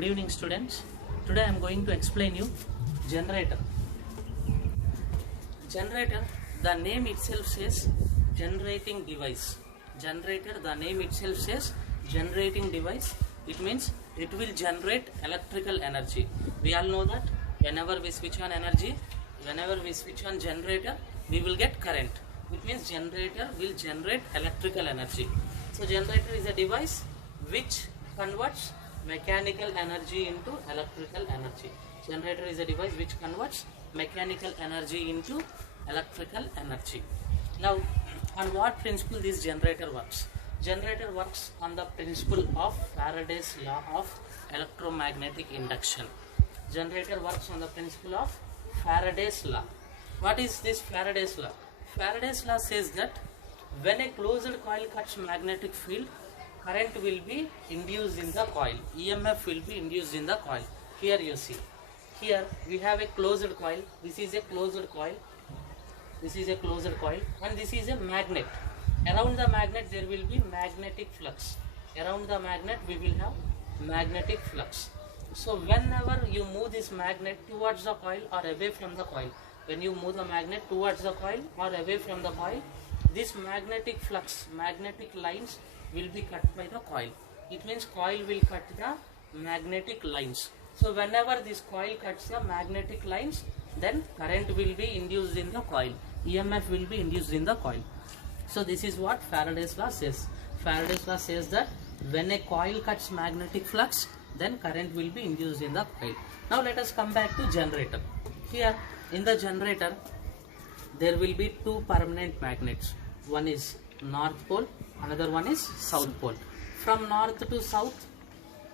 Good evening students. Today I am going to explain you generator. Generator, the name itself says generating device. Generator, the name itself says generating device. It means it will generate electrical energy. We all know that whenever we switch on energy, whenever we switch on generator, we will get current. It means generator will generate electrical energy. So generator is a device which converts mechanical energy into electrical energy. Generator is a device which converts mechanical energy into electrical energy. Now, on what principle this generator works? Generator works on the principle of Faraday's law of electromagnetic induction. Generator works on the principle of Faraday's law. What is this Faraday's law? Faraday's law says that when a closed coil cuts magnetic field, current will be induced in the coil. EMF will be induced in the coil. Here you see. Here we have a closed coil. This is a closed coil. This is a closed coil, and this is a magnet. Around the magnet there will be magnetic flux. Around the magnet we will have magnetic flux. So whenever you move this magnet towards the coil or away from the coil, when you move the magnet towards the coil or away from the coil, this magnetic flux, magnetic lines will be cut by the coil. It means coil will cut the magnetic lines. So whenever this coil cuts the magnetic lines, then current will be induced in the coil. EMF will be induced in the coil. So this is what Faraday's law says. Faraday's law says that when a coil cuts magnetic flux, then current will be induced in the coil. Now let us come back to generator. Here in the generator, there will be two permanent magnets. One is north pole, another one is south pole. From north to south,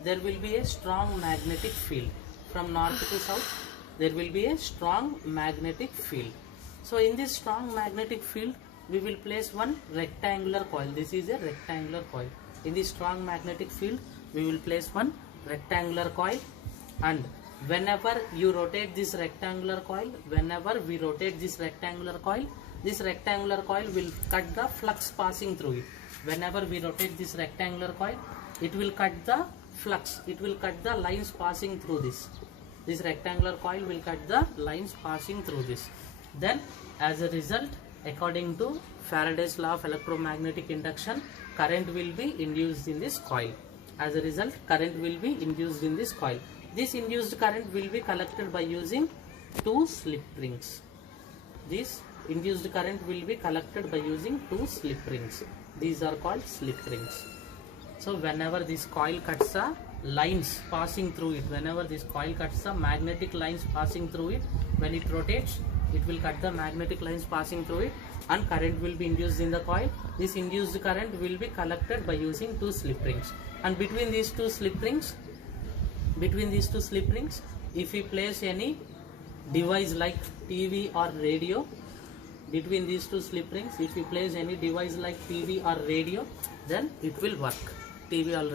there will be a strong magnetic field. From north to south, there will be a strong magnetic field. So in this strong magnetic field, we will place one rectangular coil. This is a rectangular coil. In this strong magnetic field, we will place one rectangular coil, and whenever you rotate this rectangular coil, whenever we rotate this rectangular coil will cut the flux passing through it. Whenever we rotate this rectangular coil, it will cut the flux, it will cut the lines passing through this. This rectangular coil will cut the lines passing through this. Then as a result, according to Faraday's law of electromagnetic induction, current will be induced in this coil. As a result, current will be induced in this coil. This induced current will be collected by using two slip rings. This induced current will be collected by using two slip rings. These are called slip rings. So whenever this coil cuts the lines passing through it, whenever this coil cuts the magnetic lines passing through it, when it rotates, it will cut the magnetic lines passing through it, and current will be induced in the coil. This induced current will be collected by using two slip rings. And between these two slip rings, if we place any device like TV or radio, between these two slip rings, if we place any device like TV or radio, then it will work. TV or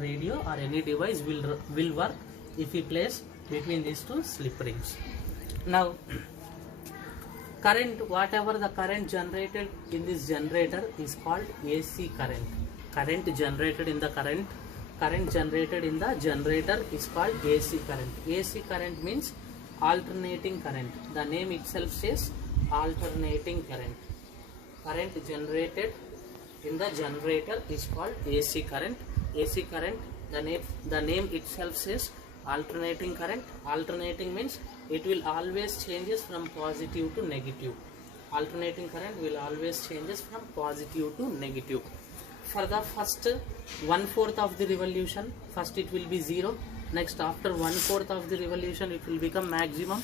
radio or any device will work if we place between these two slip rings. Now current, whatever the current generated in this generator is called AC current. Current generated in the generator is called AC current. AC current means alternating current. The name itself says alternating current. Current generated in the generator is called AC current. AC current, the name itself says alternating current. Alternating means it will always changes from positive to negative. Alternating current will always changes from positive to negative. For the first 1/4 of the revolution, first it will be 0. Next, after 1/4 of the revolution, it will become maximum,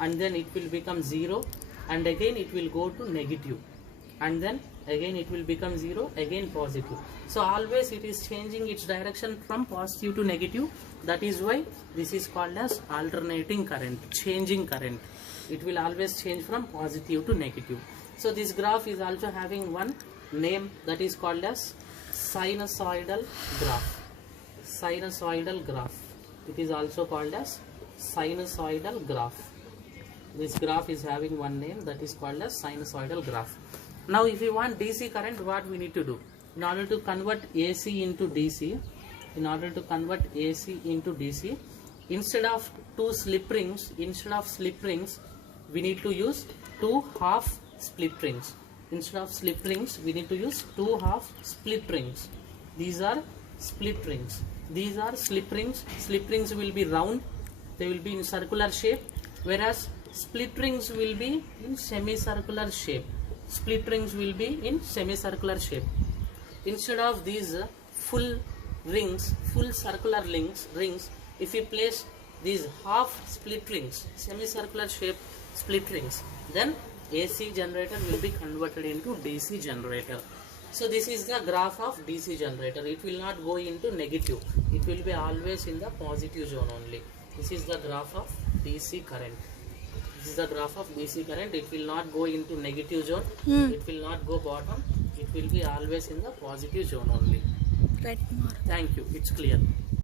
and then it will become 0, and again it will go to negative, and then again it will become 0, again positive. So always it is changing its direction from positive to negative. That is why this is called as alternating current, changing current. It will always change from positive to negative. So this graph is also having one name, that is called as sinusoidal graph. Sinusoidal graph. It is also called as sinusoidal graph. This graph is having one name, that is called as sinusoidal graph. Now if you want DC current, what we need to do? In order to convert AC into DC, in order to convert AC into DC, instead of two slip rings, we need to use two half split rings. Instead of slip rings, we need to use two half split rings. These are split rings. These are slip rings. Slip rings will be round. They will be in circular shape, whereas split rings will be in semicircular shape. Split rings will be in semicircular shape. Instead of these full rings, full circular rings, if we place these half split rings, semicircular shape split rings, then AC generator will be converted into DC generator. So this is the graph of DC generator. It will not go into negative. It will be always in the positive zone only. This is the graph of DC current. This is the graph of DC current. It will not go into negative zone. It will not go bottom. It will be always in the positive zone only. Right. Thank you. It's clear.